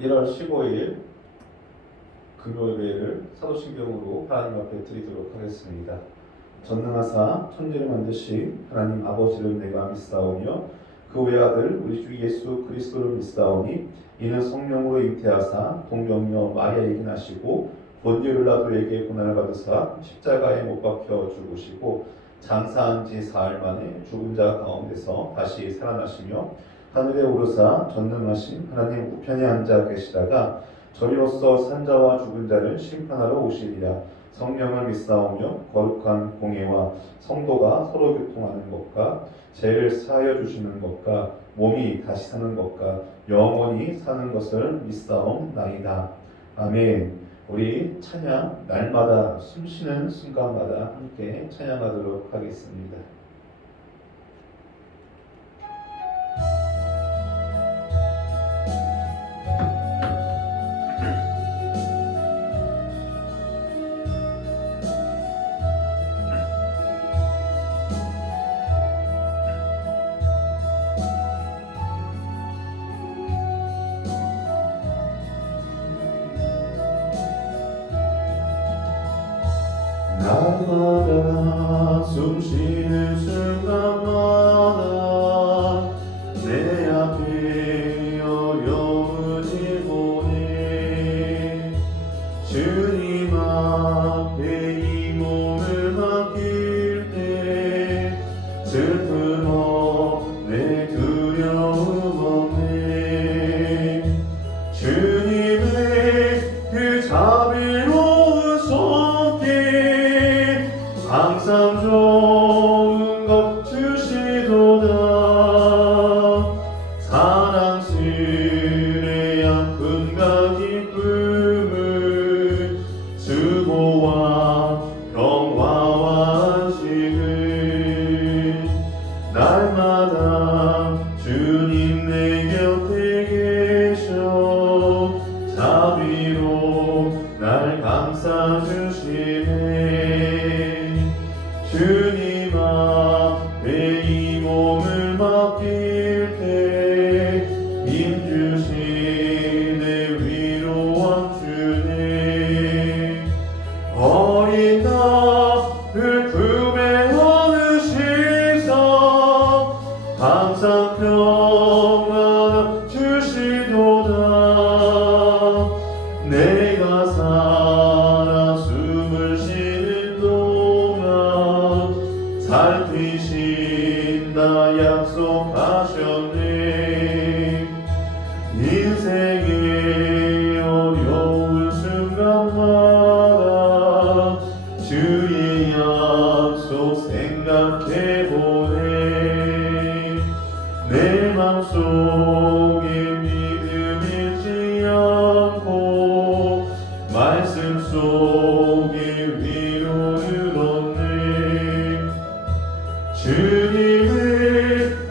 1월 15일 금요일을 사도신경으로 하나님 앞에 드리도록 하겠습니다. 전능하사 천지를 만드신 하나님 아버지를 내가 믿사오며 그 외아들 우리 주 예수 그리스도를 믿사오니 이는 성령으로 잉태하사 동정녀 마리아에게 나시고 본디오 빌라도에게 고난을 받으사 십자가에 못 박혀 죽으시고 장사한 지 사흘 만에 죽은 자 가운데서 다시 살아나시며 하늘에 오르사 전능하신 하나님 우편에 앉아 계시다가 저리로서 산자와 죽은 자를 심판하러 오시리라. 성령을 믿사오며 거룩한 공예와 성도가 서로 교통하는 것과 죄를 사하여 주시는 것과 몸이 다시 사는 것과 영원히 사는 것을 믿사옵나이다. 아멘. 우리 찬양 날마다 숨쉬는 순간마다 함께 찬양하도록 하겠습니다. 날마다 숨쉬는 순간마다 내 앞에 어려움을 보내 주님 앞에 이 몸을 맡길 때 슬픔 없네 두려움 없네 주님의 그 자비로운 손길 항상 좋은 것 주시도다 사랑스레 아픔과 기쁨을 수고와 평화와 안식을 날마다 주님 내 곁에 계셔 자비로 날 감싸주시네 주님 앞에 이 몸을 맡길 때 힘주시네 위로와 주네 어린 나를 품에 안으시사 항상 평안 주시도다 내가 살아 숨을 쉬는 동안 살피신다 약속하셨네 인생의 어려운 순간마다 주의 약속 생각해보네 내 맘속에 믿음 잃지 않고 말씀 속에 위로를 얻네 주님의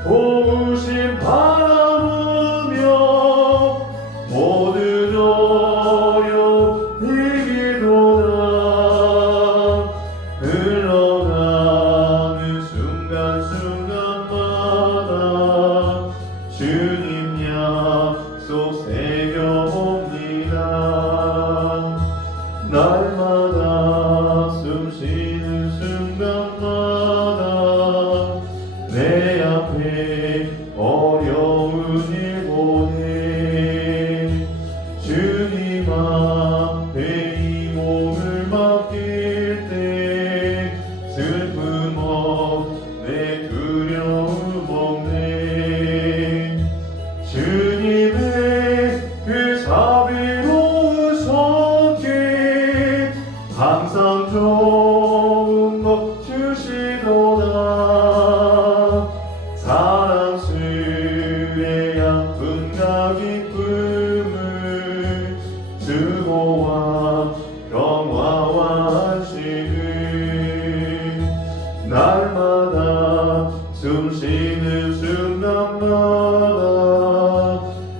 도우심 바라보며 모든 어려움 이기도다 흘러가는 순간순간마다 주님 약속 새겨봅니다 날마다 숨쉬는 순간마다 내 앞에 어려운 일 보내 주님 앞에 이 몸을 맡길 때 슬픔 없네 두려움 없네 주님의 그 자비로운 손길 항상 좋은 것 주시도다 사랑스레 아픔과 기쁨을 수고와 평화와 안식을 날마다 숨쉬는 순간마다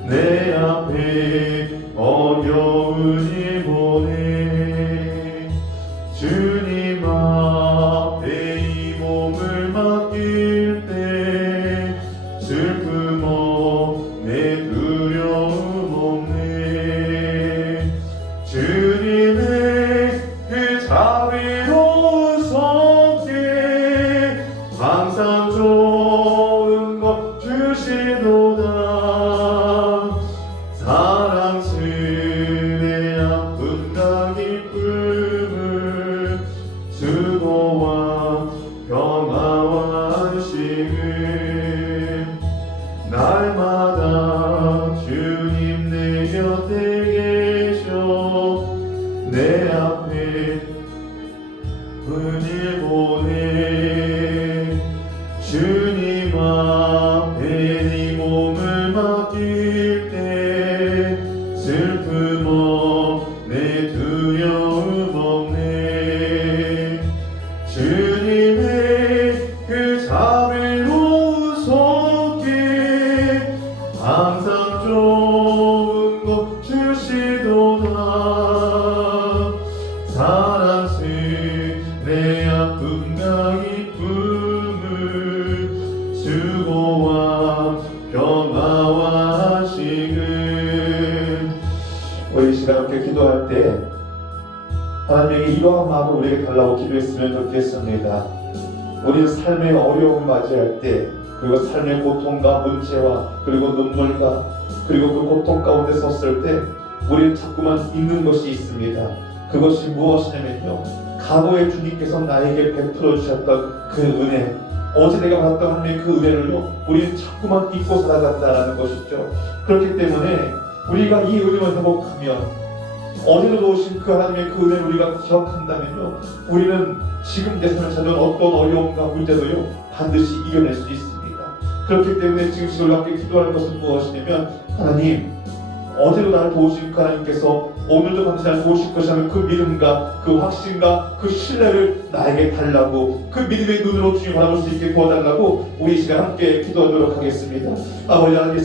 내 앞에 어려운 일 보내 주님 앞에 이 몸을 맡길 때 슬픔 없 주시도다. 사랑스레 아픔과 기쁨을 수고와 평화와 안식을 날마다 주님 내 곁에 계셔 내 앞에 은일 보내 주님 앞에 네 몸을 맡길 때 슬픔 없네 두려움 없네 주님의 그 자비로운 손길 항상 좋은 것 주시도다. 사랑스레 아픔과 기쁨을 수고와 평화와 안식을 우리 시간 함께 기도할 때 하나님에게 이러한 마음을 우리에게 달라고 기도했으면 좋겠습니다. 우리는 삶의 어려움을 맞이할 때 그리고 삶의 고통과 문제와 그리고 눈물과 그리고 그 고통 가운데 섰을 때 우리는 자꾸만 잊는 것이 있습니다. 그것이 무엇이냐면요, 과거에 주님께서 나에게 베풀어 주셨던 그 은혜, 어제 내가 받았던 하나님의 그 은혜를요 우리는 자꾸만 잊고 살아간다는 것이죠. 그렇기 때문에 우리가 이 은혜를 회복하면 어제도 도우신 그 하나님의 그 은혜를 우리가 기억한다면요 우리는 지금 내 삶을 찾아온 어떤 어려움과 문제도요 반드시 이겨낼 수 있습니다. 그렇기 때문에 지금 시간 함께 기도할 것은 무엇이냐면, 하나님, 어제도 나를 도우신 그 하나님께서 오늘도 당신 나를 도우실 것이라는 그 믿음과 그 확신과 그 신뢰를 나에게 달라고, 그 믿음의 눈으로 주님 바라볼 수 있게 도와달라고 우리 이 시간 함께 기도하도록 하겠습니다. 아버지 하나님,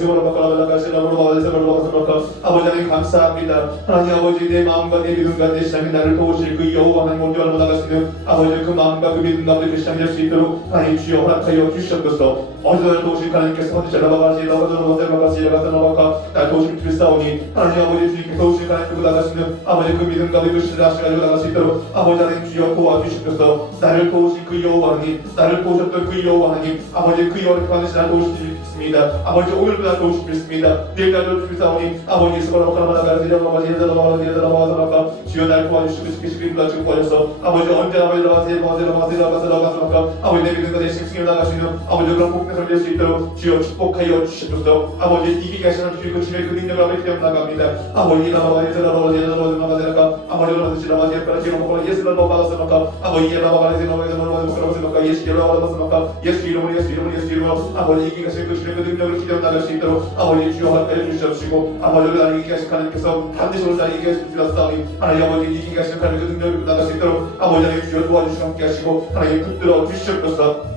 아버지 하나님 감사합니다. 하나님 아버지, 내 마음과 내 믿음과 내 신앙이 나를 도우실 그 여호와 하나님 먼저 나갈 수 있는 아버지 그 마음과 그 믿음과 그 신앙이 될 수 있도록 하나님 주여 허락하여 주시옵소서. 어제도 나를 도우신 하나님께서 어디 잘나가시 날 도우실 줄 싸우니 하나님 아버지 주님께서 도우신 하나님 나갈 수 있는 아버지 그 믿음과 그 신뢰하시 가지고 나갈 수 있도록 아버지 하나님 주여 도와주시옵소서. 나를 도우신 그 여호와 하나님, 나를 도우셨던 그 여호와 하나님, 아버지 그 여호와를 반드시 나를 도우실 수 있습니다. 아버지 오늘도 나를 도우실 수 있습니다. 내일 나를 도우실 수 있사오니 아버지 예수로 나가라 주여 나를 도와주시고 지키시고 지금 도와줘서 아버지 언제나 아버지 아버지 내 믿음과 내 신승을 나갈 수 있는 아버지 그런 복된 될 수 있도록 주여 축복하여 주시옵소서. 아버지 이기게 하시는 주의 그 주의 그 능력을 아버지 되어 나갑니다. 아버지 아버지 예수 이름으로 아버지 이기게 하시는 그 주의 그 능력을 기대어 나갈 수 있도록 아버지 주여 허락하여 주시옵시고, 아버지 나를 이기게 하신 하나님께서 반드시 오늘 나를 이기게 하실 줄 알았사오니 하나님 아버지 이기게 하시는 하나님 그 능력을 나갈 수 있도록 아버지 하나님 주여 도와주시고 함께 하시고 하나님 붙들어 주시옵소서.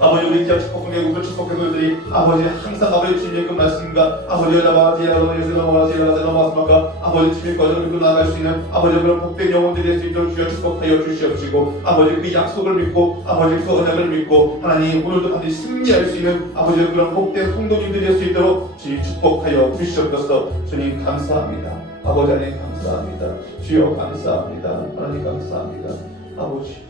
아버지 우리 기업 축복의 우리 축복의 소리들이 아버지 항상 아버지 주님의 그 말씀과 아버지 아버지 주님의 거절을 믿고 나아갈 수 있는 아버지 그런 복된 영혼들이 될 수 있도록 주여 축복하여 주시옵시고, 아버지 그 약속을 믿고 아버지 그 언약을 믿고 하나님 오늘도 반드시 승리할 수 있는 아버지 그런 복된 성도님들이 될 수 있도록 주님 축복하여 주시옵소서. 주님 감사합니다. 아버지 하나님 감사합니다. 주여 감사합니다. 하나님 감사합니다. 아버지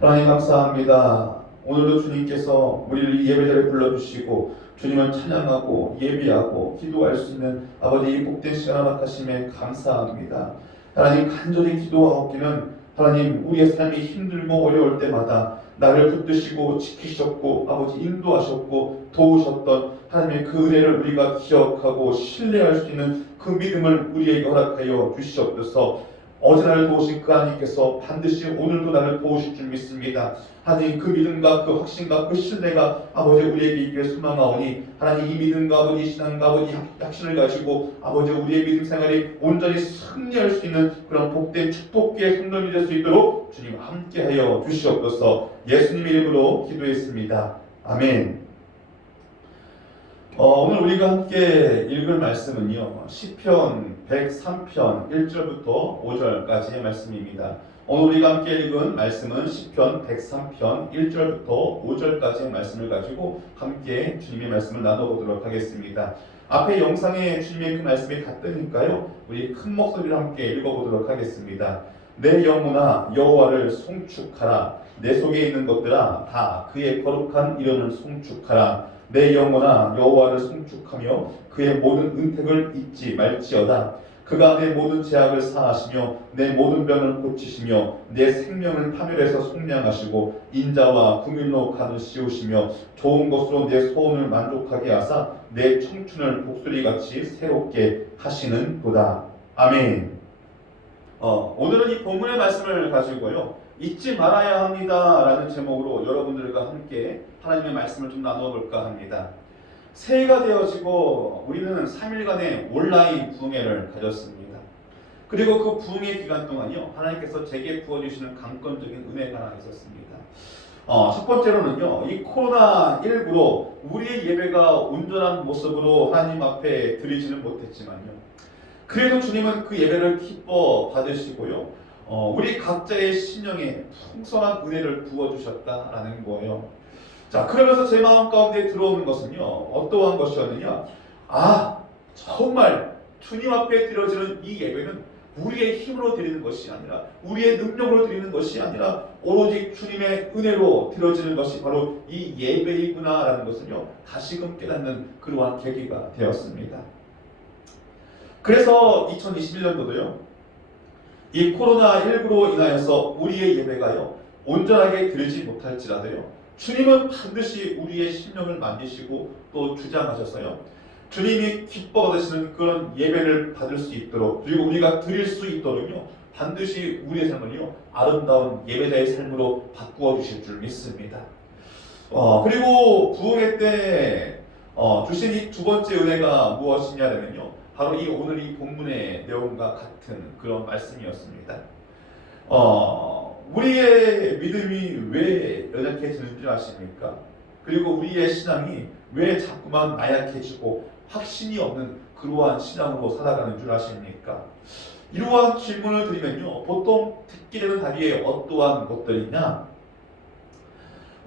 하나님 감사합니다. 오늘도 주님께서 우리를 예배자리에 불러주시고 주님을 찬양하고 예비하고 기도할 수 있는 아버지 이 복된 시간 허락하심에 감사합니다. 하나님 간절히 기도하옵기는 하나님 우리의 삶이 힘들고 어려울 때마다 나를 붙드시고 지키셨고 아버지 인도하셨고 도우셨던 하나님의 그 은혜를 우리가 기억하고 신뢰할 수 있는 그 믿음을 우리에게 허락하여 주시옵소서. 어제 나를 도우신 그 하나님께서 반드시 오늘도 나를 도우실 줄 믿습니다. 하나님 그 믿음과 그 확신과 그 신뢰가 아버지 우리에게 있기를 소망하오니 하나님 이 믿음과 아버지 신앙과 아버지 확신을 가지고 아버지 우리의 믿음 생활이 온전히 승리할 수 있는 그런 복된 축복의 성도님이 될 수 있도록 주님 함께하여 주시옵소서. 예수님의 이름으로 기도했습니다. 아멘. 오늘 우리가 함께 읽을 말씀은요, 시편 103편 1절부터 5절까지의 말씀입니다. 오늘 우리가 함께 읽은 말씀은 시편 103편 1절부터 5절까지의 말씀을 가지고 함께 주님의 말씀을 나눠보도록 하겠습니다. 앞에 영상에 주님의 그 말씀이 같으니까요, 우리 큰 목소리로 함께 읽어보도록 하겠습니다. 내 영혼아 여호와를 송축하라. 내 속에 있는 것들아 다 그의 거룩한 이름을 송축하라. 내 영혼아 여호와를 송축하며 그의 모든 은택을 잊지 말지어다. 그가 내 모든 죄악을 사하시며 내 모든 병을 고치시며 내 생명을 파멸해서 속량하시고 인자와 궁일로 가두시우시며 좋은 것으로 내 소원을 만족하게 하사 내 청춘을 독수리같이 새롭게 하시는도다. 아멘. 오늘은 이 본문의 말씀을 가지고요, 잊지 말아야 합니다 라는 제목으로 여러분들과 함께 하나님의 말씀을 좀 나누어 볼까 합니다. 새해가 되어지고 우리는 3일간의 온라인 부흥회를 가졌습니다. 그리고 그 부흥회 기간 동안요, 하나님께서 제게 부어주시는 강권적인 은혜가 하나 있었습니다. 첫 번째로는요, 이 코로나19로 우리의 예배가 온전한 모습으로 하나님 앞에 드리지는 못했지만요, 그래도 주님은 그 예배를 기뻐 받으시고요, 우리 각자의 심령에 풍성한 은혜를 부어주셨다라는 거예요. 자, 그러면서 제 마음 가운데 들어오는 것은요, 어떠한 것이었느냐? 정말 주님 앞에 드려지는 이 예배는 우리의 힘으로 드리는 것이 아니라, 우리의 능력으로 드리는 것이 아니라 오로지 주님의 은혜로 드려지는 것이 바로 이 예배이구나라는 것을요, 다시금 깨닫는 그러한 계기가 되었습니다. 그래서 2021년도도요, 이 코로나19로 인하여서 우리의 예배가요, 온전하게 드리지 못할지라도요, 주님은 반드시 우리의 심령을 만지시고 또 주장하셔서요, 주님이 기뻐 받으시는 그런 예배를 받을 수 있도록, 그리고 우리가 드릴 수 있도록요, 반드시 우리의 삶을요, 아름다운 예배자의 삶으로 바꾸어 주실 줄 믿습니다. 그리고 부흥회 때 주신 이 두 번째 은혜가 무엇이냐면요, 바로 오늘 이 본문의 내용과 같은 그런 말씀이었습니다. 우리의 믿음이 왜 연약해지는 줄 아십니까? 그리고 우리의 신앙이 왜 자꾸만 나약해지고 확신이 없는 그러한 신앙으로 살아가는 줄 아십니까? 이러한 질문을 드리면요, 보통 듣게 되는 답이 어떠한 것들이냐?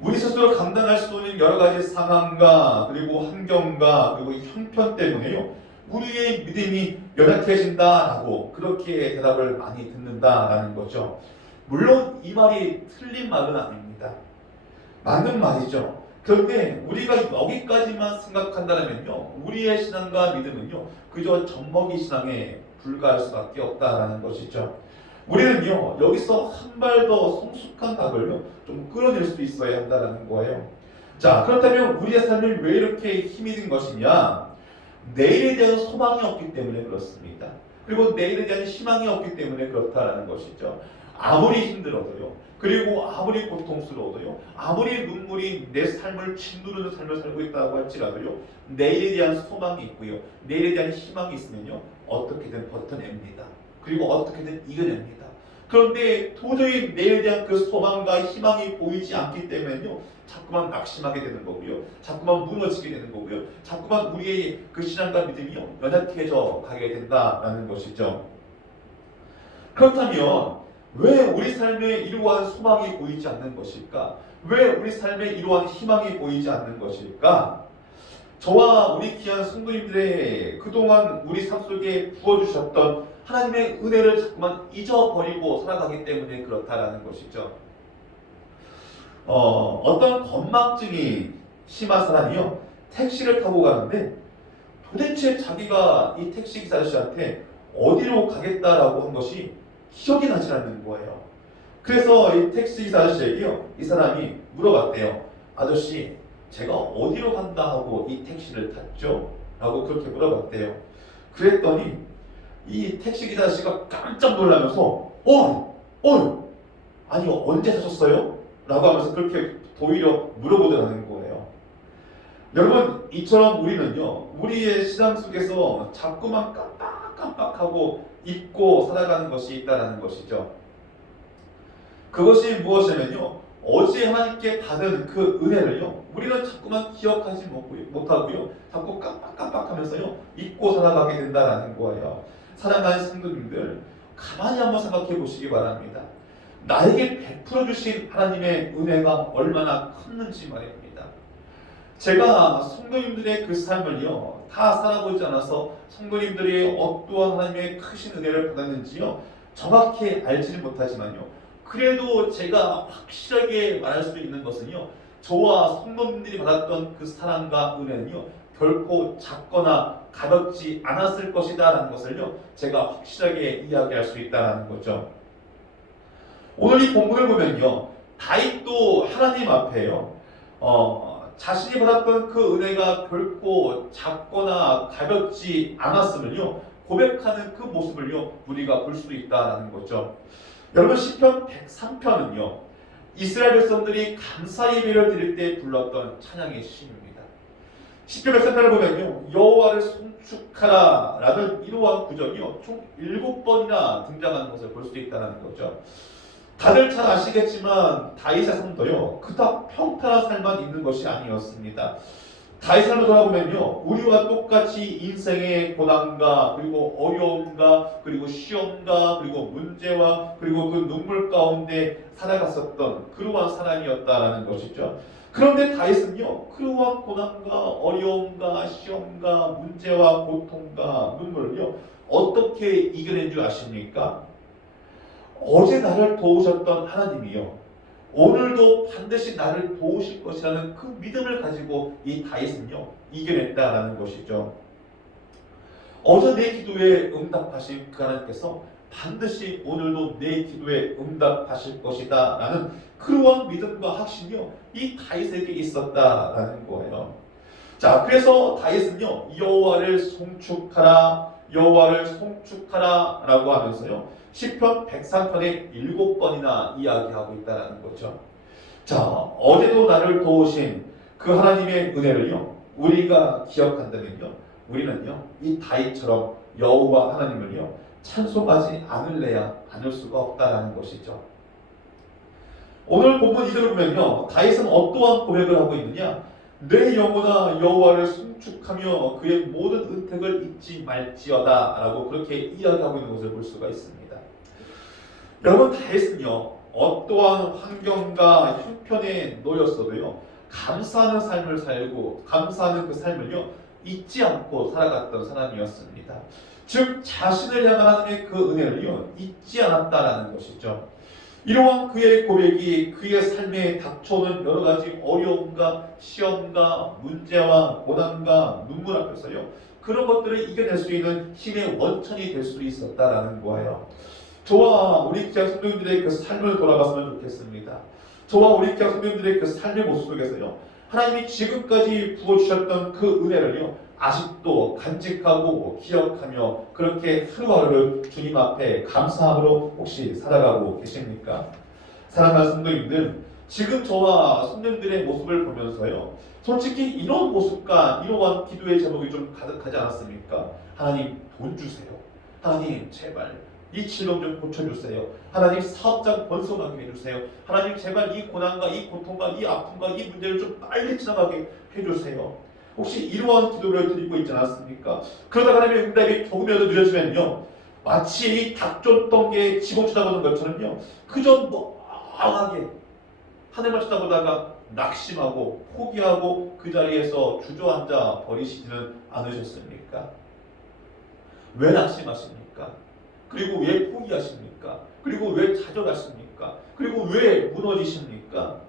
우리 스스로 감당할 수 있는 여러 가지 상황과 그리고 환경과 그리고 형편 때문에요, 우리의 믿음이 연약해진다라고 그렇게 대답을 많이 듣는다라는 거죠. 물론 이 말이 틀린 말은 아닙니다. 맞는 말이죠. 그런데 우리가 여기까지만 생각한다면요, 우리의 신앙과 믿음은요, 그저 젖먹이 신앙에 불과할 수밖에 없다라는 것이죠. 우리는요, 여기서 한 발 더 성숙한 답을요, 좀 끌어낼 수 있어야 한다는 거예요. 자, 그렇다면 우리의 삶이 왜 이렇게 힘이 든 것이냐? 내일에 대한 소망이 없기 때문에 그렇습니다. 그리고 내일에 대한 희망이 없기 때문에 그렇다라는 것이죠. 아무리 힘들어도요, 그리고 아무리 고통스러워도요, 아무리 눈물이 내 삶을 짓누르는 삶을 살고 있다고 할지라도요, 내일에 대한 소망이 있고요, 내일에 대한 희망이 있으면요, 어떻게든 버텨냅니다. 그리고 어떻게든 이겨냅니다. 그런데 도저히 내일에 대한 그 소망과 희망이 보이지 않기 때문에요, 자꾸만 낙심하게 되는 거고요, 자꾸만 무너지게 되는 거고요, 자꾸만 우리의 그 신앙과 믿음이 연약해져 가게 된다라는 것이죠. 그렇다면 왜 우리 삶에 이러한 소망이 보이지 않는 것일까? 왜 우리 삶에 이러한 희망이 보이지 않는 것일까? 저와 우리 귀한 성도님들의 그동안 우리 삶 속에 부어주셨던 하나님의 은혜를 자꾸만 잊어버리고 살아가기 때문에 그렇다라는 것이죠. 어떤 건망증이 심한 사람이요, 택시를 타고 가는데 도대체 자기가 이 택시 기사 아저씨한테 어디로 가겠다라고 한 것이 기억이 나지 않는 거예요. 그래서 이 택시 기사 아저씨에게요, 이 사람이 물어봤대요. 아저씨, 제가 어디로 간다 하고 이 택시를 탔죠? 라고 그렇게 물어봤대요. 그랬더니 이 택시 기사 아저씨가 깜짝 놀라면서 아니 언제 타셨어요? 라고 하면서 그렇게 도리어 물어보더라는 거예요. 여러분, 이처럼 우리는요, 우리의 신앙 속에서 자꾸만 깜빡깜빡하고 잊고 살아가는 것이 있다는 것이죠. 그것이 무엇이냐면요, 어제 하나님께 받은 그 은혜를요, 우리는 자꾸만 기억하지 못하고요, 자꾸 깜빡깜빡하면서요, 잊고 살아가게 된다는 거예요. 사랑하는 성도님들, 가만히 한번 생각해 보시기 바랍니다. 나에게 베풀어 주신 하나님의 은혜가 얼마나 컸는지 말입니다. 제가 성도님들의 그 삶을요, 다 살아보지 않아서 성도님들이 어떠한 하나님의 크신 은혜를 받았는지요, 정확히 알지는 못하지만요. 그래도 제가 확실하게 말할 수 있는 것은요. 저와 성도님들이 받았던 그 사랑과 은혜는요. 결코 작거나 가볍지 않았을 것이다 라는 것을요. 제가 확실하게 이야기할 수 있다는 거죠. 오늘 이 본문을 보면요. 다윗도 하나님 앞에요. 자신이 받았던 그 은혜가 결코 작거나 가볍지 않았음을요. 고백하는 그 모습을요. 우리가 볼 수 있다는 거죠. 여러분 시편 103편은요. 이스라엘 백성들이 감사 예배를 드릴 때 불렀던 찬양의 시입니다. 시편 103편을 보면요. 여호와를 송축하라 라는 이러한 구절이요. 총 7번이나 등장하는 것을 볼 수 있다는 거죠. 다들 잘 아시겠지만 다윗의 삶도요. 그닥 평탄한 삶만 있는 것이 아니었습니다. 다윗 삶을 돌아보면요. 우리와 똑같이 인생의 고난과 그리고 어려움과 그리고 시험과 그리고 문제와 그리고 그 눈물 가운데 살아갔었던 그러한 사람이었다라는 것이죠. 그런데 다윗은요. 그러한 고난과 어려움과 시험과 문제와 고통과 눈물을요. 어떻게 이겨낸 줄 아십니까? 어제 나를 도우셨던 하나님이요. 오늘도 반드시 나를 도우실 것이라는 그 믿음을 가지고 이 다윗은요. 이겨냈다라는 것이죠. 어제 내 기도에 응답하신 그 하나님께서 반드시 오늘도 내 기도에 응답하실 것이다 라는 그러한 믿음과 확신이요. 이 다윗에게 있었다라는 거예요. 자, 그래서 다윗은요. 여호와를 송축하라 여호와를 송축하라 라고 하면서요. 시편 103편에 7번이나 이야기하고 있다는 거죠. 자, 어제도 나를 도우신 그 하나님의 은혜를요. 우리가 기억한다면요. 우리는요. 이 다윗처럼 여호와 하나님을요. 찬송하지 않을 수가 없다라는 것이죠. 오늘 본문 2절을 보면요. 다윗은 어떠한 고백을 하고 있느냐? 내 영혼아 여호와를 송축하며 그의 모든 은택을 잊지 말지어다 라고 그렇게 이야기하고 있는 것을 볼 수가 있습니다. 여러분 다윗은요. 어떠한 환경과 형편에 놓였어도요. 감사하는 삶을 살고 감사하는 그 삶을요. 잊지 않고 살아갔던 사람이었습니다. 즉 자신을 향한 하나님의 그 은혜를요. 잊지 않았다라는 것이죠. 이러한 그의 고백이 그의 삶에 닥쳐오는 여러 가지 어려움과 시험과 문제와 고난과 눈물 앞에서요. 그런 것들을 이겨낼 수 있는 힘의 원천이 될 수 있었다라는 거예요. 저와 우리 기아 성도님들의 그 삶을 돌아봤으면 좋겠습니다. 저와 우리 기아 성도님들의 그 삶의 모습 속에서요. 하나님이 지금까지 부어주셨던 그 은혜를요. 아직도 간직하고 기억하며 그렇게 하루하루를 주님 앞에 감사함으로 혹시 살아가고 계십니까? 사랑하는 성도님들, 지금 저와 성도님들의 모습을 보면서요. 솔직히 이런 모습과 이러한 기도의 제목이 좀 가득하지 않았습니까? 하나님 돈 주세요. 하나님 제발 이 질병 좀 고쳐주세요. 하나님 사업장 번성하게 해주세요. 하나님 제발 이 고난과 이 고통과 이 아픔과 이 문제를 좀 빨리 지나가게 해주세요. 혹시 이러한 기도를 드리고 있지 않았습니까? 그러다가 하나님의 응답이 조금이라도 늦어지면요. 마치 닭줬던 게 지붕 쳐다보는 것처럼요. 그저 멍하게 하늘만 쳐다보다가 낙심하고 포기하고 그 자리에서 주저앉아 버리시지는 않으셨습니까? 왜 낙심하십니까? 그리고 왜 포기하십니까? 그리고 왜 좌절하십니까? 그리고 왜 무너지십니까?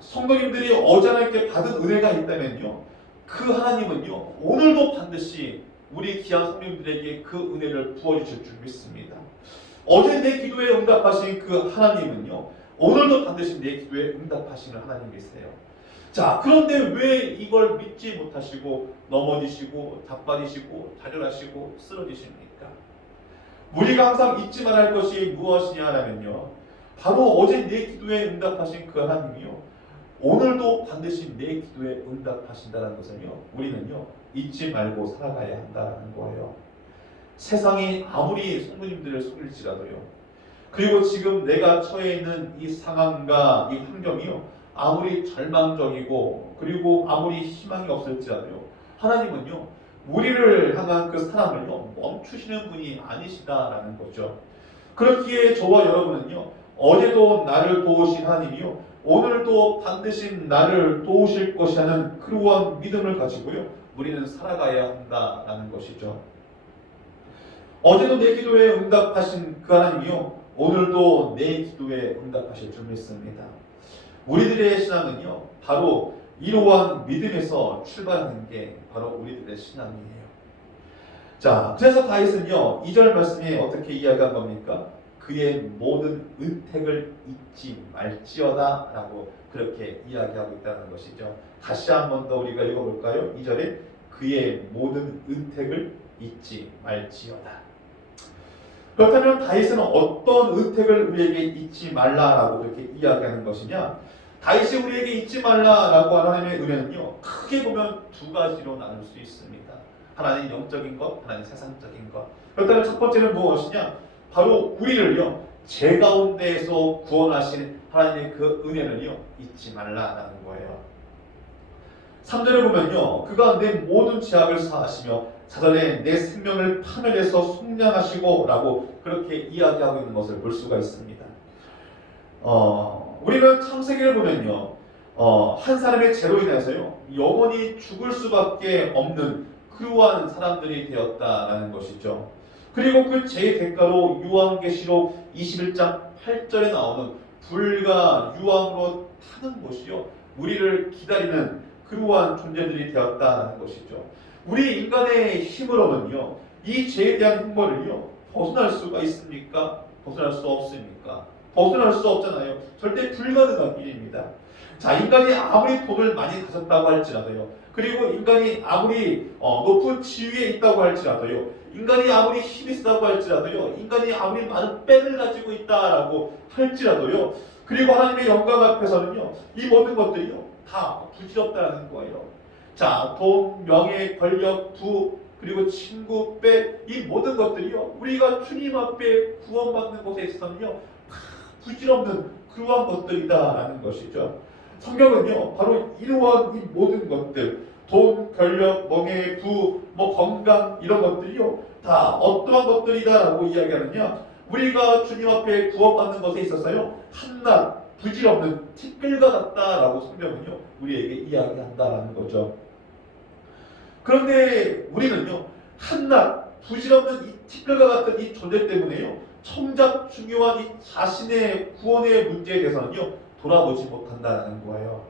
성도님들이 어제 하나님께 받은 은혜가 있다면요. 그 하나님은요. 오늘도 반드시 우리 귀한 성도님들에게 그 은혜를 부어주실 줄 믿습니다. 어제 내 기도에 응답하신 그 하나님은요. 오늘도 반드시 내 기도에 응답하시는 하나님이세요. 자, 그런데 왜 이걸 믿지 못하시고 넘어지시고 자빠지시고 좌절하시고 쓰러지십니까? 우리가 항상 잊지 말아야 할 것이 무엇이냐라면요. 바로 어제 내 기도에 응답하신 그 하나님이요. 오늘도 반드시 내 기도에 응답하신다는 것은요. 우리는요. 잊지 말고 살아가야 한다는 거예요. 세상이 아무리 성도님들을 속일지라도요. 그리고 지금 내가 처해 있는 이 상황과 이 환경이요. 아무리 절망적이고 그리고 아무리 희망이 없을지라도요. 하나님은요. 우리를 향한 그 사랑을요. 멈추시는 분이 아니시다라는 거죠. 그렇기에 저와 여러분은요. 어제도 나를 도우신 하나님이요. 오늘도 반드시 나를 도우실 것이라는 그러한 믿음을 가지고요. 우리는 살아가야 한다라는 것이죠. 어제도 내 기도에 응답하신 그 하나님이요, 오늘도 내 기도에 응답하실 줄 믿습니다. 우리들의 신앙은요, 바로 이러한 믿음에서 출발하는 게 바로 우리들의 신앙이에요. 자, 그래서 다윗은요, 2절 말씀에 어떻게 이야기한 겁니까? 그의 모든 은택을 잊지 말지어다 라고 그렇게 이야기하고 있다는 것이죠. 다시 한 번 더 우리가 읽어볼까요? 2절에 그의 모든 은택을 잊지 말지어다. 그렇다면 다윗은 어떤 은택을 우리에게 잊지 말라라고 그렇게 이야기하는 것이냐? 다윗이 우리에게 잊지 말라라고 하나님의 은혜는요, 크게 보면 두 가지로 나눌 수 있습니다. 하나는 영적인 것, 하나는 세상적인 것. 그렇다면 첫 번째는 무엇이냐? 바로 우리를요, 죄 가운데에서 구원하신 하나님의 그 은혜를요, 잊지 말라라는 거예요. 3절을 보면요, 그가 내 모든 죄악을 사하시며 사전에 내 생명을 파멸해서 속량하시고 라고 그렇게 이야기하고 있는 것을 볼 수가 있습니다. 우리는 창세기를 보면요, 한 사람의 죄로 인해서요, 영원히 죽을 수밖에 없는 그러한 사람들이 되었다라는 것이죠. 그리고 그 죄의 대가로 요한계시록 21장 8절에 나오는 불과 유황으로 타는 것이요, 우리를 기다리는 그러한 존재들이 되었다는 것이죠. 우리 인간의 힘으로는요, 이 죄에 대한 형벌을요, 벗어날 수가 있습니까? 벗어날 수 없습니까? 벗어날 수 없잖아요. 절대 불가능한 일입니다. 자, 인간이 아무리 돈을 많이 가졌다고 할지라도요, 그리고 인간이 아무리 높은 지위에 있다고 할지라도요, 인간이 아무리 힘이 세다고 할지라도요, 인간이 아무리 많은 빽을 가지고 있다라고 할지라도요, 그리고 하나님의 영광 앞에서는요, 이 모든 것들이요, 다 부질없다는 거예요. 자, 돈, 명예, 권력, 부, 그리고 친구, 빽, 이 모든 것들이요, 우리가 주님 앞에 구원받는 것에 있어서는요, 부질없는 그러한 것들이다라는 것이죠. 성경은요, 바로 이러한 이 모든 것들, 돈, 권력, 명예, 부, 건강 이런 것들이요, 다 어떠한 것들이다라고 이야기하느냐? 우리가 주님 앞에 구원받는 것에 있어서요, 한낱 부질없는 티끌과 같다라고 성경은요, 우리에게 이야기한다라는 거죠. 그런데 우리는요, 한낱 부질없는 이 티끌과 같은 이 존재 때문에요, 정작 중요한 이 자신의 구원의 문제에 대해서는요, 돌아보지 못한다는 거예요.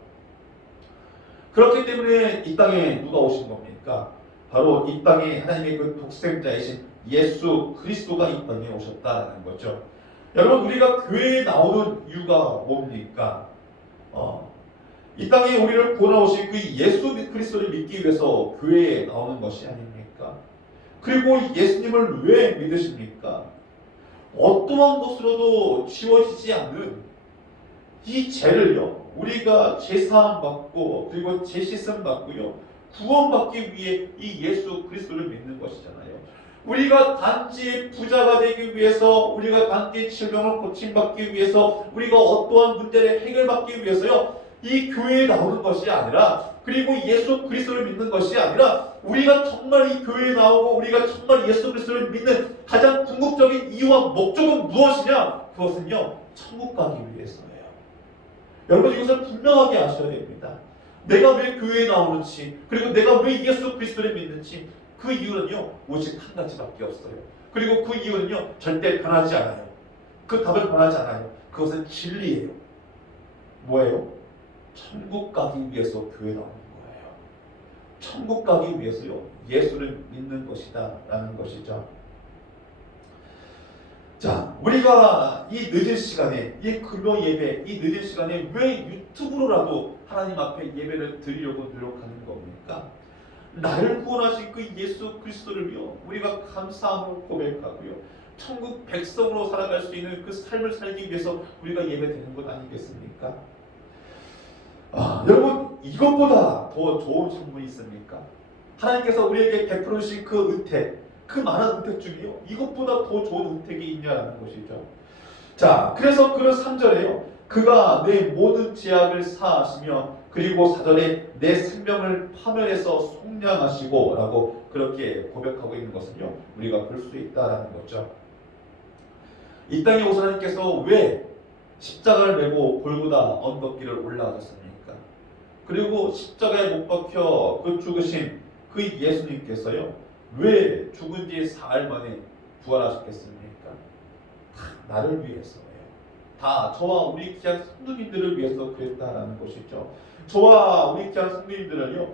그렇기 때문에 이 땅에 누가 오신 겁니까? 바로 이 땅에 하나님의 그 독생자이신 예수 그리스도가 이 땅에 오셨다는 거죠. 여러분, 우리가 교회에 나오는 이유가 뭡니까? 이 땅에 우리를 구원하오신 그 예수 그리스도를 믿기 위해서 교회에 나오는 것이 아닙니까? 그리고 예수님을 왜 믿으십니까? 어떠한 것으로도 지워지지 않는 이 죄를요, 우리가 제사함 받고 그리고 제시씀 받고요, 구원받기 위해 이 예수 그리스도를 믿는 것이잖아요. 우리가 단지 부자가 되기 위해서, 우리가 단지 질병을 고침받기 위해서, 우리가 어떠한 문제를 해결받기 위해서요, 이 교회에 나오는 것이 아니라, 그리고 예수 그리스도를 믿는 것이 아니라, 우리가 정말 이 교회에 나오고 우리가 정말 예수 그리스도를 믿는 가장 궁극적인 이유와 목적은 무엇이냐? 그것은요, 천국 가기 위해서예요. 여러분, 이것을 분명하게 아셔야 됩니다. 내가 왜 교회에 나오는지, 그리고 내가 왜 예수 그리스도를 믿는지, 그 이유는요, 오직 한 가지밖에 없어요. 그리고 그 이유는요, 절대 변하지 않아요. 그 답은 변하지 않아요. 그것은 진리예요. 뭐예요? 천국 가기 위해서 교회 나오는 거예요. 천국 가기 위해서요, 예수를 믿는 것이다 라는 것이죠. 자, 우리가 이 늦은 시간에, 이 금요 예배, 이 늦은 시간에 왜 유튜브로라도 하나님 앞에 예배를 드리려고 노력하는 겁니까? 나를 구원하신 그 예수 그리스도를요, 우리가 감사함으로 고백하고요, 천국 백성으로 살아갈 수 있는 그 삶을 살기 위해서 우리가 예배드리는 것 아니겠습니까? 여러분, 이것보다 더 좋은 선물이 있습니까? 하나님께서 우리에게 베풀어 주신 그 은택, 그 많은 은택 중에요, 이것보다 더 좋은 은택이 있냐라는 것이죠. 자, 그래서 그런 3절에요, 그가 내 모든 죄악을 사하시며 그리고 4절에 내 생명을 파멸해서 속량하시고 라고 그렇게 고백하고 있는 것은요, 우리가 볼 수 있다라는 거죠. 이 땅에 오신 하나님께서 왜 십자가를 메고 골고다 언덕길을 올라가셨습니까? 그리고 십자가에 못 박혀 그 죽으신 그 예수님께서요, 왜 죽은 지 4일 만에 부활하셨겠습니까? 다 나를 위해서예요. 다 저와 우리 귀한 성도님들을 위해서 그랬다라는 것이죠. 저와 우리 귀한 성도님들은요,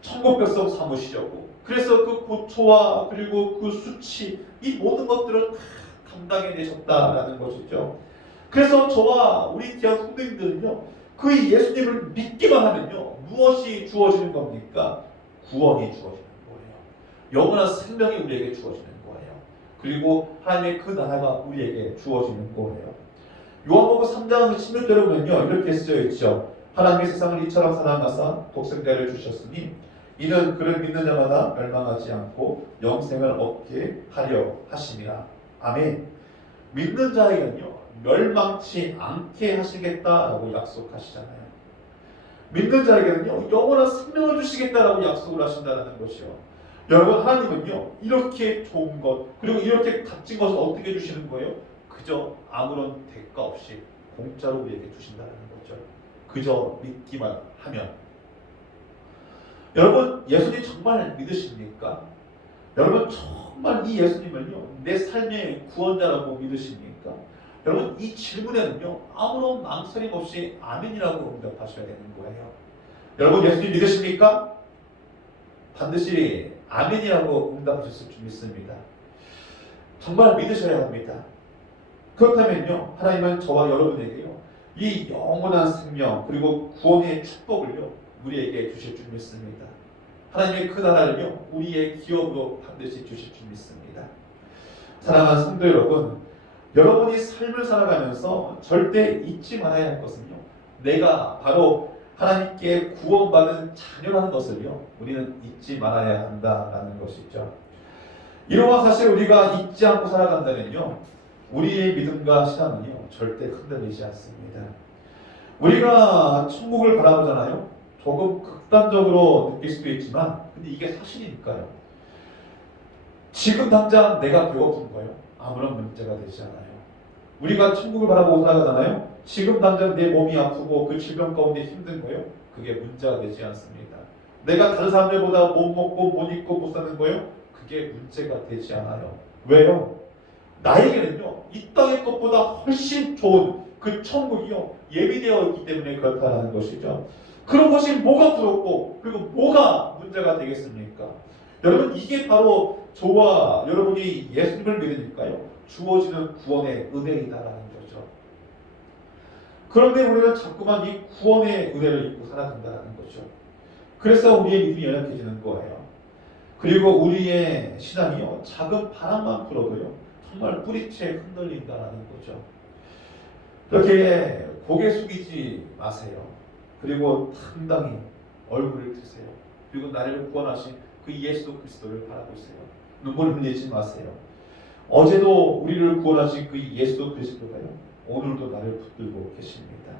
천국 백성 삼으시려고, 그래서 그 고초와 그리고 그 수치, 이 모든 것들을 다 감당해내셨다라는 것이죠. 그래서 저와 우리 귀한 성도님들은요, 그 예수님을 믿기만 하면요, 무엇이 주어지는 겁니까? 구원이 주어지는 거예요. 영원한 생명이 우리에게 주어지는 거예요. 그리고 하나님의 그 나라가 우리에게 주어지는 거예요. 요한복음 3장 16절에 보면요, 이렇게 쓰여 있죠. 하나님이 세상을 이처럼 사랑하사 독생자를 주셨으니 이는 그를 믿는 자마다 멸망하지 않고 영생을 얻게 하려 하심이라. 아멘. 믿는 자에게는요, 멸망치 않게 하시겠다라고 약속하시잖아요. 믿는 자에게는요, 영원한 생명을 주시겠다라고 약속을 하신다는 것이요. 여러분, 하나님은요, 이렇게 좋은 것, 그리고 이렇게 값진 것을 어떻게 주시는 거예요? 그저 아무런 대가 없이 공짜로 우리에게 주신다는 거죠. 그저 믿기만 하면. 여러분, 예수님 정말 믿으십니까? 여러분, 정말 이 예수님을요, 내 삶의 구원자라고 믿으십니까? 여러분, 이 질문에는요, 아무런 망설임 없이 아멘이라고 응답하셔야 되는 거예요. 여러분, 예수님 믿으십니까? 반드시 아멘이라고 응답하셨을 줄 믿습니다. 정말 믿으셔야 합니다. 그렇다면요, 하나님은 저와 여러분에게요, 이 영원한 생명 그리고 구원의 축복을요, 우리에게 주실 줄 믿습니다. 하나님의 그 나라를요, 우리의 기업으로 반드시 주실 줄 믿습니다. 사랑하는 성도 여러분, 여러분이 삶을 살아가면서 절대 잊지 말아야 할 것은요, 내가 바로 하나님께 구원받은 자녀라는 것을요, 우리는 잊지 말아야 한다라는 것이죠. 이러한 사실 우리가 잊지 않고 살아간다면요, 우리의 믿음과 신앙은요, 절대 흔들리지 않습니다. 우리가 천국을 바라보잖아요. 조금 극단적으로 느낄 수도 있지만, 근데 이게 사실이니까요. 지금 당장 내가 배고픈 거요, 아무런 문제가 되지 않아요. 우리가 천국을 바라보고 살아가잖아요. 지금 당장 내 몸이 아프고 그 질병 가운데 힘든 거요, 그게 문제가 되지 않습니다. 내가 다른 사람들보다 못 먹고 못 입고 못 사는 거요, 그게 문제가 되지 않아요. 왜요? 나에게는요, 이 땅의 것보다 훨씬 좋은 그 천국이요, 예비되어 있기 때문에 그렇다는 것이죠. 그런 것이 뭐가 부럽고 그리고 뭐가 문제가 되겠습니까? 여러분, 이게 바로 저와 여러분이 예수님을 믿으니까요, 주어지는 구원의 은혜이다라는 거죠. 그런데 우리는 자꾸만 이 구원의 은혜를 잊고 살아간다는 거죠. 그래서 우리의 믿음이 연약해지는 거예요. 그리고 우리의 신앙이요, 작은 바람만 불어도요, 정말 뿌리채 흔들린다는 거죠. 그렇게 고개 숙이지 마세요. 그리고 당당히 얼굴을 드세요. 그리고 나를 구원하신 그 예수 그리스도를 바라보세요. 눈물 흘리지 마세요. 어제도 우리를 구원하신 그 예수 그리스도가요, 오늘도 나를 붙들고 계십니다.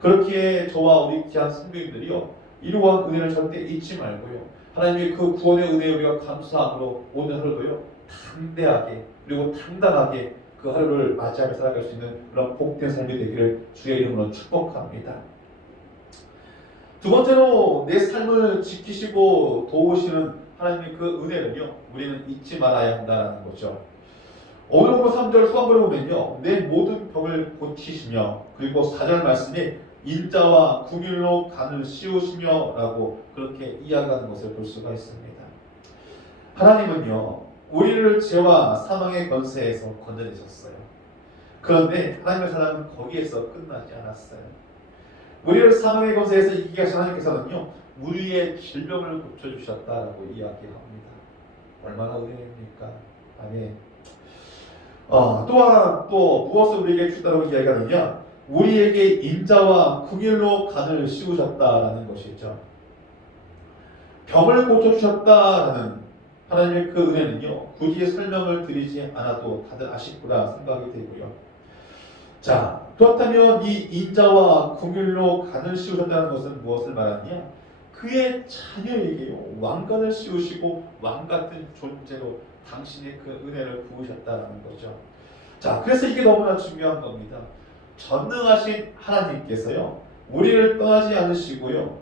그렇기에 저와 우리 귀한 성도님들이요, 이러한 은혜를 절대 잊지 말고요, 하나님의 그 구원의 은혜에 우리가 감사함으로 오늘 하루도요, 담대하게 그리고 당당하게 그 하루를 맞이하며 살아갈 수 있는 그런 복된 삶이 되기를 주의 이름으로 축복합니다. 두 번째로, 내 삶을 지키시고 도우시는 하나님의 그 은혜는요, 우리는 잊지 말아야 한다는 거죠. 오늘 보고 3절 후반부를 보면요, 내 모든 병을 고치시며, 그리고 4절 말씀이 인자와 궁율로 간을 씌우시며 라고 그렇게 이야기하는 것을 볼 수가 있습니다. 하나님은요, 우리를 죄와 사망의 권세에서 건져내셨어요. 그런데 하나님의 사랑은 거기에서 끝나지 않았어요. 우리를 사망의 권세에서 이기게 하신 하나님께서는요, 우리의 질병을 고쳐주셨다라고 이야기합니다. 얼마나 은혜입니까? 아멘. 또한 또 무엇을 우리에게 주셨다고 이야기하느냐? 우리에게 인자와 긍휼로 간을 씌우셨다라는 것이죠. 병을 고쳐주셨다라는 하나님의 그 은혜는요, 굳이 설명을 드리지 않아도 다들 아시구나 생각이 되고요. 자, 그렇다면 이 인자와 긍휼로 간을 씌우셨다는 것은 무엇을 말하느냐? 그의 자녀에게요, 왕관을 씌우시고 왕같은 존재로 당신의 그 은혜를 부으셨다는 거죠. 자, 그래서 이게 너무나 중요한 겁니다. 전능하신 하나님께서요, 우리를 떠나지 않으시고요,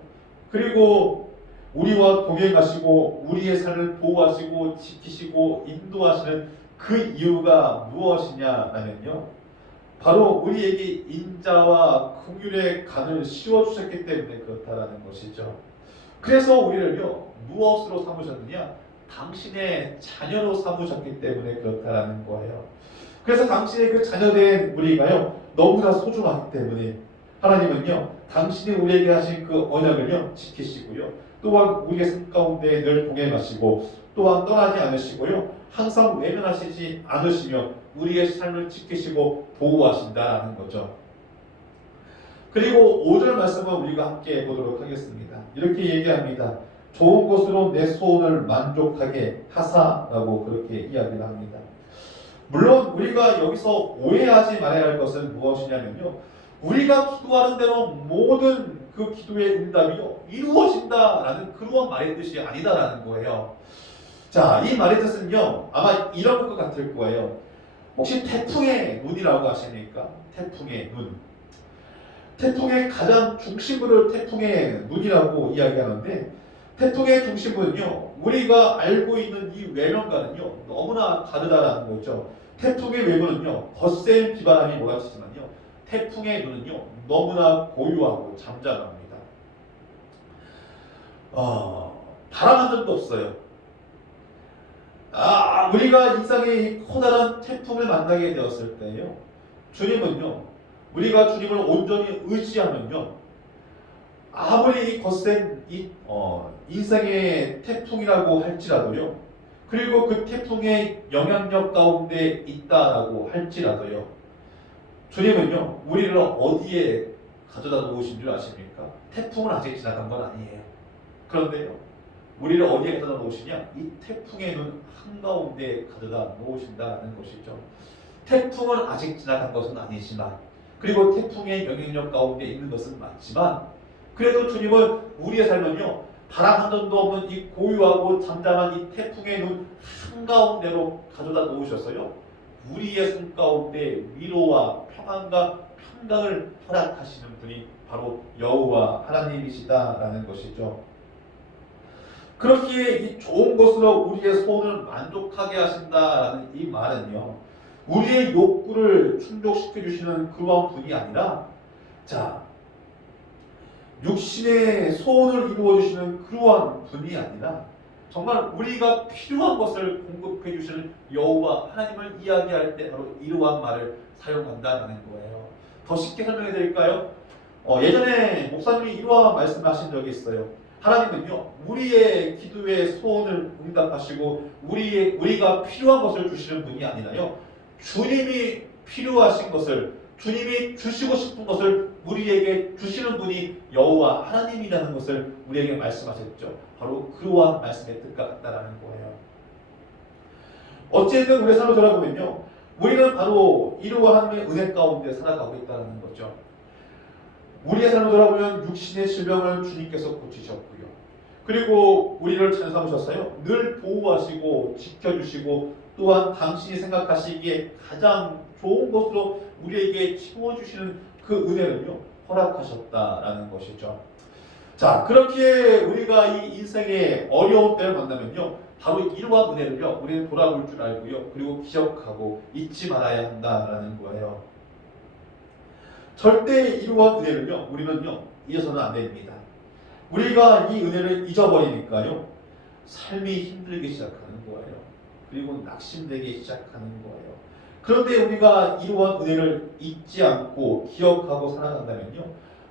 그리고 우리와 동행하시고 우리의 삶을 보호하시고 지키시고 인도하시는 그 이유가 무엇이냐라면요, 바로 우리에게 인자와 긍휼의 간을 씌워주셨기 때문에 그렇다라는 것이죠. 그래서 우리를요, 무엇으로 삼으셨느냐? 당신의 자녀로 삼으셨기 때문에 그렇다라는 거예요. 그래서 당신의 그 자녀된 우리가요, 너무나 소중하기 때문에 하나님은요, 당신이 우리에게 하신 그 언약을요, 지키시고요, 또한 우리의 삶 가운데 늘 동행하시고, 또한 떠나지 않으시고요, 항상 외면하시지 않으시며 우리의 삶을 지키시고 보호하신다는 거죠. 그리고 5절 말씀을 우리가 함께 보도록 하겠습니다. 이렇게 얘기합니다. 좋은 것으로 내 소원을 만족하게 하사라고 그렇게 이야기를 합니다. 물론 우리가 여기서 오해하지 말아야 할 것은 무엇이냐면요, 우리가 기도하는 대로 모든 그 기도의 응답이요 이루어진다라는 그러한 말의 뜻이 아니다라는 거예요. 자, 이 말의 뜻은요, 아마 이런 것 같을 거예요. 혹시 태풍의 눈이라고 하십니까? 태풍의 눈. 태풍의 가장 중심부를 태풍의 눈이라고 이야기하는데, 태풍의 중심부는요, 우리가 알고 있는 이 외면과는요, 너무나 다르다라는 거죠. 태풍의 외부는요, 거센 비바람이 몰아치지만요, 태풍의 눈은요, 너무나 고요하고 잠잠합니다. 바람 한 점도 없어요. 우리가 인생의 커다란 태풍을 만나게 되었을 때요, 주님은요, 우리가 주님을 온전히 의지하면요, 아무리 이 거센 인생의 태풍이라고 할지라도요, 그리고 그 태풍의 영향력 가운데 있다라고 할지라도요, 주님은요, 우리를 어디에 가져다 놓으신 줄 아십니까? 태풍은 아직 지나간 건 아니에요. 그런데요, 우리를 어디에 가져다 놓으시냐? 이 태풍의 눈 한가운데 가져다 놓으신다는 것이죠. 태풍은 아직 지나간 것은 아니지만, 그리고 태풍의 영향력 가운데 있는 것은 맞지만, 그래도 주님은 우리의 삶은요, 바람 한 점도 없는 이 고요하고 잠잠한 이 태풍의 눈 한가운데로 가져다 놓으셨어요. 우리의 삶 가운데 위로와 평안과 평강을 허락하시는 분이 바로 여호와 하나님이시다라는 것이죠. 그렇기에 이 좋은 것으로 우리의 소원을 만족하게 하신다라는 이 말은요, 우리의 욕구를 충족시켜 주시는 그러한 분이 아니라, 자, 육신의 소원을 이루어 주시는 그러한 분이 아니라 정말 우리가 필요한 것을 공급해 주시는 여호와 하나님을 이야기할 때 바로 이러한 말을 사용한다는 거예요. 더 쉽게 설명해 드릴까요? 예전에 목사님이 이러한 말씀을 하신 적이 있어요. 하나님은요, 우리의 기도의 소원을 응답하시고 우리가 필요한 것을 주시는 분이 아니라요, 주님이 필요하신 것을, 주님이 주시고 싶은 것을 우리에게 주시는 분이 여호와 하나님이라는 것을 우리에게 말씀하셨죠. 바로 그러한 말씀의 뜻과 같다라는 거예요. 어쨌든 우리 삶을 돌아보면요, 우리는 바로 이러한 하나님의 은혜 가운데 살아가고 있다는 거죠. 우리의 삶을 돌아보면 육신의 질병을 주님께서 고치셨고요, 그리고 우리를 찬송하셨어요. 늘 보호하시고 지켜주시고, 또한 당신이 생각하시기에 가장 좋은 것으로 우리에게 채워주시는 그 은혜를요, 허락하셨다라는 것이죠. 자, 그렇게 우리가 이 인생의 어려운 때를 만나면요, 바로 이러한 은혜를요, 우리는 돌아볼 줄 알고요, 그리고 기억하고 잊지 말아야 한다라는 거예요. 절대 이러한 은혜를요, 우리는요, 잊어서는 안 됩니다. 우리가 이 은혜를 잊어버리니까요, 삶이 힘들기 시작하는 거예요. 그리고 낙심되기 시작하는 거예요. 그런데 우리가 이러한 은혜를 잊지 않고 기억하고 살아간다면요,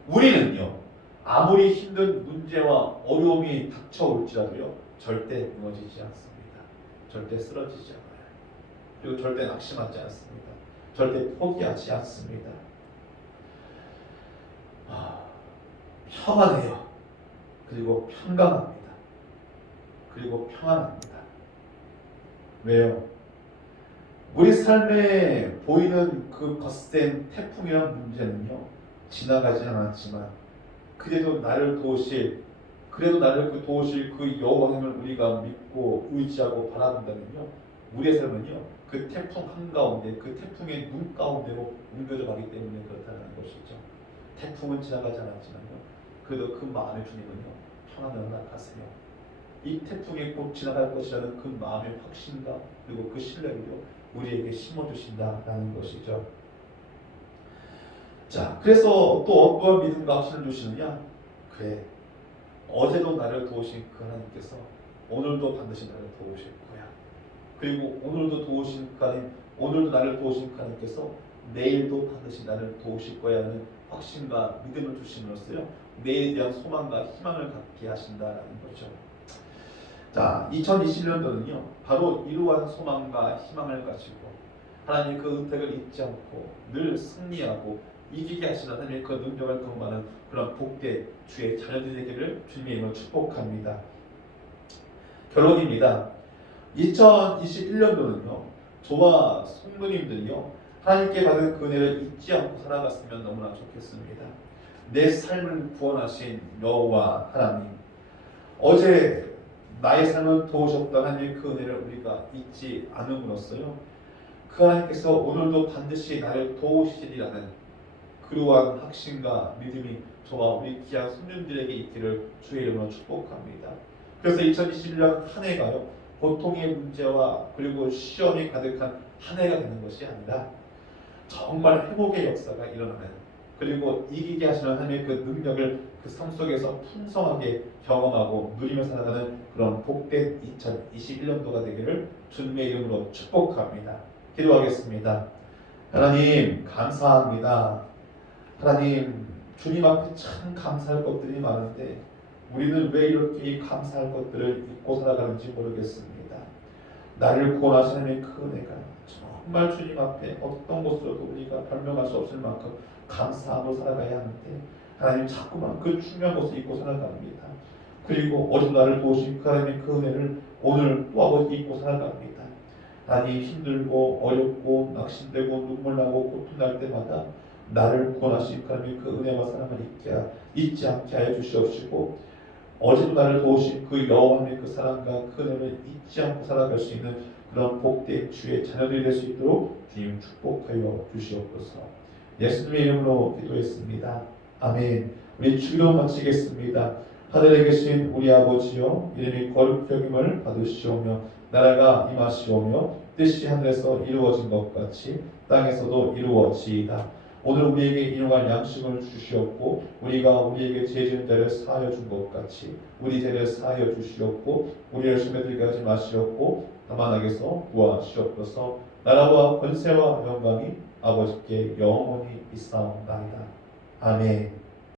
우리는요, 아무리 힘든 문제와 어려움이 닥쳐올지라도요, 절대 무너지지 않습니다. 절대 쓰러지지 않아요. 그리고 절대 낙심하지 않습니다. 절대 포기하지 않습니다. 평안해요. 그리고 평강합니다. 그리고 평안합니다. 왜요? 우리 삶에 보이는 그 거센 태풍이란 문제는요, 지나가지 않았지만 그래도 나를 도우실 그 여호와 하나님을 우리가 믿고 의지하고 바라본다면요, 우리의 삶은요, 그 태풍 한가운데, 그 태풍의 눈 가운데로 옮겨져 가기 때문에 그렇다는 것이죠. 태풍은 지나가지 않았지만요, 그래도 그 마음의 주님은요, 평안을 허락하세요. 이 태풍이 곧 지나갈 것이라는 그 마음의 확신과 그리고 그 신뢰를요, 우리에게 심어주신다라는 것이죠. 자, 그래서 또 어떠한 믿음과 확신을 주시느냐? 그래, 어제도 나를 도우신 그 하나님께서 오늘도 반드시 나를 도우실 거야. 그리고 오늘도 도우신 그 하나님, 오늘도 나를 도우신 그 하나님께서 내일도 반드시 나를 도우실 거야 하는 확신과 믿음을 주심으로써요, 내일에 대한 소망과 희망을 갖게 하신다라는 거죠. 자, 2021년도는요 바로 이러한 소망과 희망을 가지고 하나님의 그 은택을 잊지 않고 늘 승리하고 이기게 하시는 하나님의 그 능력을 경험하는 그런 복된 주의 자녀들이 되기를 주님의 이름으로 축복합니다. 결론입니다. 2021년도는요 저와 성도님들이요 하나님께 받은 그 은혜를 잊지 않고 살아갔으면 너무나 좋겠습니다. 내 삶을 구원하신 여호와 하나님, 어제 나의 삶을 도우셨던 하나님의 그 은혜를 우리가 잊지 않음으로써요 그 하나님께서 오늘도 반드시 나를 도우시리라는 그러한 확신과 믿음이 저와 우리 귀한 손님들에게 있기를 주의 이름으로 축복합니다. 그래서 2021년 한 해가요 고통의 문제와 그리고 시험이 가득한 한 해가 되는 것이 아니라 정말 회복의 역사가 일어나는, 그리고 이기게 하시는 하나님의 그 능력을 그 삶 속에서 풍성하게 경험하고 누리며 살아가는 그런 복된 2021년도가 되기를 주님의 이름으로 축복합니다. 기도하겠습니다. 하나님 감사합니다. 하나님, 주님 앞에 참 감사할 것들이 많은데 우리는 왜 이렇게 감사할 것들을 잊고 살아가는지 모르겠습니다. 나를 구원하시는 그 은혜가 정말 주님 앞에 어떤 것으로도 우리가 변명할 수 없을 만큼 감사함으로 살아가야 하는데 하나님 자꾸만 그 중요한 것을 잊고 살아갑니다. 그리고 어제 나를 도우신 그 하나님의 그 은혜를 오늘 또 아버지 잊고 살아갑니다. 하나님, 힘들고 어렵고 낙심되고 눈물나고 고통날 때마다 나를 구원하신 그 하나님의 그 은혜와 사랑을 잊지 않게 하여 주시옵시고 어제도 나를 도우신 그 여호와의 그 사랑과 그 은혜를 잊지 않고 살아갈 수 있는 그런 복된 주의 자녀들이 될 수 있도록 주님 축복하여 주시옵소서. 예수님의 이름으로 기도했습니다. 아멘. 우리 주기도 마치겠습니다. 하늘에 계신 우리 아버지여, 이름이 거룩히 여김을 받으시오며 나라가 임하시오며 뜻이 하늘에서 이루어진 것 같이 땅에서도 이루어지이다. 오늘 우리에게 일용할 양식을 주시옵고 우리가 우리에게 죄 지은 자를 사하여 준 것 같이 우리 죄를 사하여 주시옵고 우리를 시험에 들게 하지 마시옵고 다만 악에서 구하시옵소서. 나라와 권세와 영광이 아버지께 영원히 있사옵나이다. 아멘.